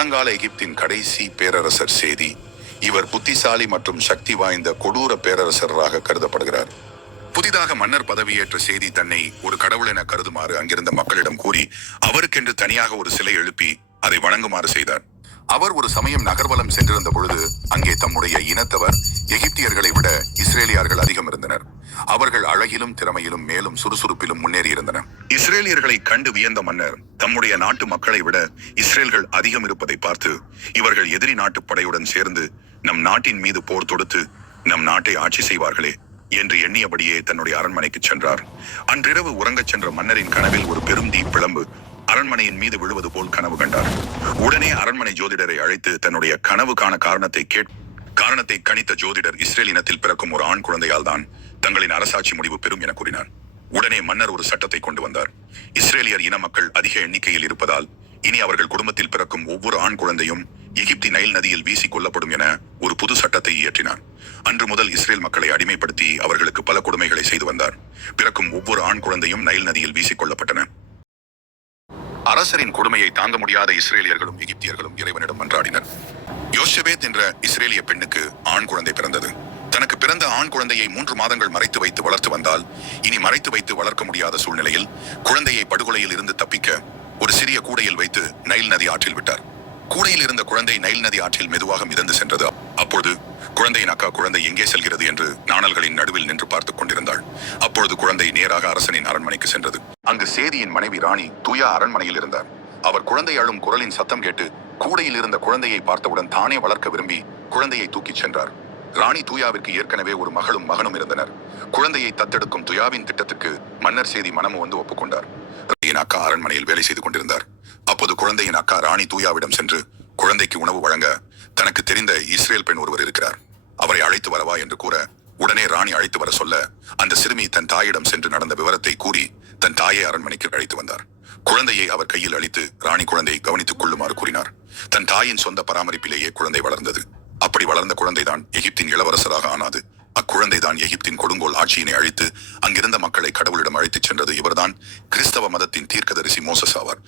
பழங்கால எகிப்தின் கடைசி பேரரசர் சேதி. இவர் புத்திசாலி மற்றும் சக்தி வாய்ந்த கொடூர பேரரசராக கருதப்படுகிறார். புதிதாக மன்னர் பதவியேற்ற சேதி தன்னை ஒரு கடவுள் என கருதுமாறு அங்கிருந்த மக்களிடம் கூறி அவருக்கென்று தனியாக ஒரு சிலை எழுப்பி அதை வணங்குமாறு செய்தார். அவர் ஒரு சமயம் நகர்வலம் சென்றிருந்த பொழுது அங்கே தம்முடைய இனத்தவர் எகிப்தியர்களை விட இஸ்ரேலியர்கள் அதிகம் இருந்தனர். அவர்கள் அழகிலும் திறமையிலும் மேலும் சுறுசுறுப்பிலும் முன்னேறியிருந்தனர். இஸ்ரேலியர்களை கண்டு வியந்த மன்னர் தம்முடைய நாட்டு மக்களை விட இஸ்ரேல்கள் அதிகம் இருப்பதை பார்த்து, இவர்கள் எதிரி நாட்டு படையுடன் சேர்ந்து நம் நாட்டின் மீது போர் தொடுத்து நம் நாட்டை ஆட்சி செய்வார்களே என்று எண்ணியபடியே தன்னுடைய அரண்மனைக்கு சென்றார். அன்றிரவு உறங்கச் சென்ற மன்னரின் கனவில் ஒரு பெரும் தீ பிளம்பு அரண்மனையின் மீது விழுவது போல் கனவு கண்டார். உடனே அரண்மனை ஜோதிடரை அழைத்து தன்னுடைய கனவுக்கான காரணத்தை கணித்த ஜோதிடர் இஸ்ரேல் இனத்தில் பிறக்கும் ஒரு ஆண் குழந்தையால் தான் தங்களின் அரசாட்சி முடிவு பெறும் என கூறினார். உடனே மன்னர் ஒரு சட்டத்தை கொண்டு வந்தார். இஸ்ரேலியர் இன மக்கள் அதிக எண்ணிக்கையில் இருப்பதால் இனி அவர்கள் குடும்பத்தில் பிறக்கும் ஒவ்வொரு ஆண் குழந்தையும் எகிப்தி நைல் நதியில் வீசி கொல்லப்படும் என ஒரு புது சட்டத்தை இயற்றினார். அன்று முதல் இஸ்ரேல் மக்களை அடிமைப்படுத்தி அவர்களுக்கு பல கொடுமைகளை செய்து வந்தார். பிறக்கும் ஒவ்வொரு ஆண் குழந்தையும் நைல் நதியில் வீசிக் கொல்லப்பட்டன. அரசரின் கொடுமையை தாங்க முடியாத இஸ்ரேலியர்களும் எகிப்தியர்களும் இறைவனிடம் மன்றாடினர். யோசபேத் என்ற இஸ்ரேலிய பெண்ணுக்கு ஆண் குழந்தை பிறந்தது. தனக்கு பிறந்த ஆண் குழந்தையை 3 மாதங்கள் மறைத்து வைத்து வளர்த்து வந்தால் இனி மறைத்து வைத்து வளர்க்க முடியாத சூழ்நிலையில் குழந்தையை படுகொலையில் இருந்து தப்பிக்க ஒரு சிறிய கூடையில் வைத்து நைல் நதி ஆற்றில் விட்டார். கூடையில் இருந்த குழந்தை நைல் நதி ஆற்றில் மெதுவாக மிதந்து சென்றது. அப்பொழுது குழந்தையின் அக்கா குழந்தை எங்கே செல்கிறது என்று நாணல்களின் நடுவில் நின்று பார்த்துக் கொண்டிருந்தாள். அப்பொழுது குழந்தை நேராக அரசனின் அரண்மனைக்கு சென்றது. அங்கு சேதியின் மனைவி ராணி தூயா அரண்மனையில் இருந்தார். அவர் குழந்தை அழும் குரலின் சத்தம் கேட்டு கூடையில் இருந்த குழந்தையை பார்த்தவுடன் தானே வளர்க்க விரும்பி குழந்தையை தூக்கிச் சென்றார். ராணி தூயாவிற்கு ஏற்கனவே ஒரு மகளும் மகனும் இருந்தனர். குழந்தையை தத்தெடுக்கும் துயாவின் திட்டத்துக்கு மன்னர் சேதி மனமு வந்து ஒப்புக்கொண்டார். ராணியின் அக்கா அரண்மனையில் வேலை செய்து கொண்டிருந்தார். அப்போது குழந்தையின் அக்கா ராணி தூயாவிடம் சென்று குழந்தைக்கு உணவு வழங்க தனக்கு தெரிந்த இஸ்ரேல் பெண் ஒருவர் இருக்கிறார், அவரை அழைத்து வரவா என்று கூற, உடனே ராணி அழைத்து வர சொல்ல அந்த சிறுமி தன் தாயிடம் சென்று நடந்த விவரத்தை கூறி தன் தாயை அரண்மனைக்கு அழைத்து வந்தார். குழந்தையை அவர் கையில் அளித்து ராணி குழந்தையை கவனித்துக் கொள்ளுமாறு கூறினார். தன் தாயின் சொந்த பராமரிப்பிலேயே குழந்தை வளர்ந்தது. அப்படி வளர்ந்த குழந்தைதான் எகிப்தின் இளவரசராக ஆனாது. அக்குழந்தைதான் எகிப்தின் கொடுங்கோல் ஆட்சியினை அழித்து அங்கிருந்த மக்களை கடவுளிடம் அழைத்துச் சென்றது. இவர்தான் கிறிஸ்தவ மதத்தின் தீர்க்கதரிசி மோசஸ் ஆவார்.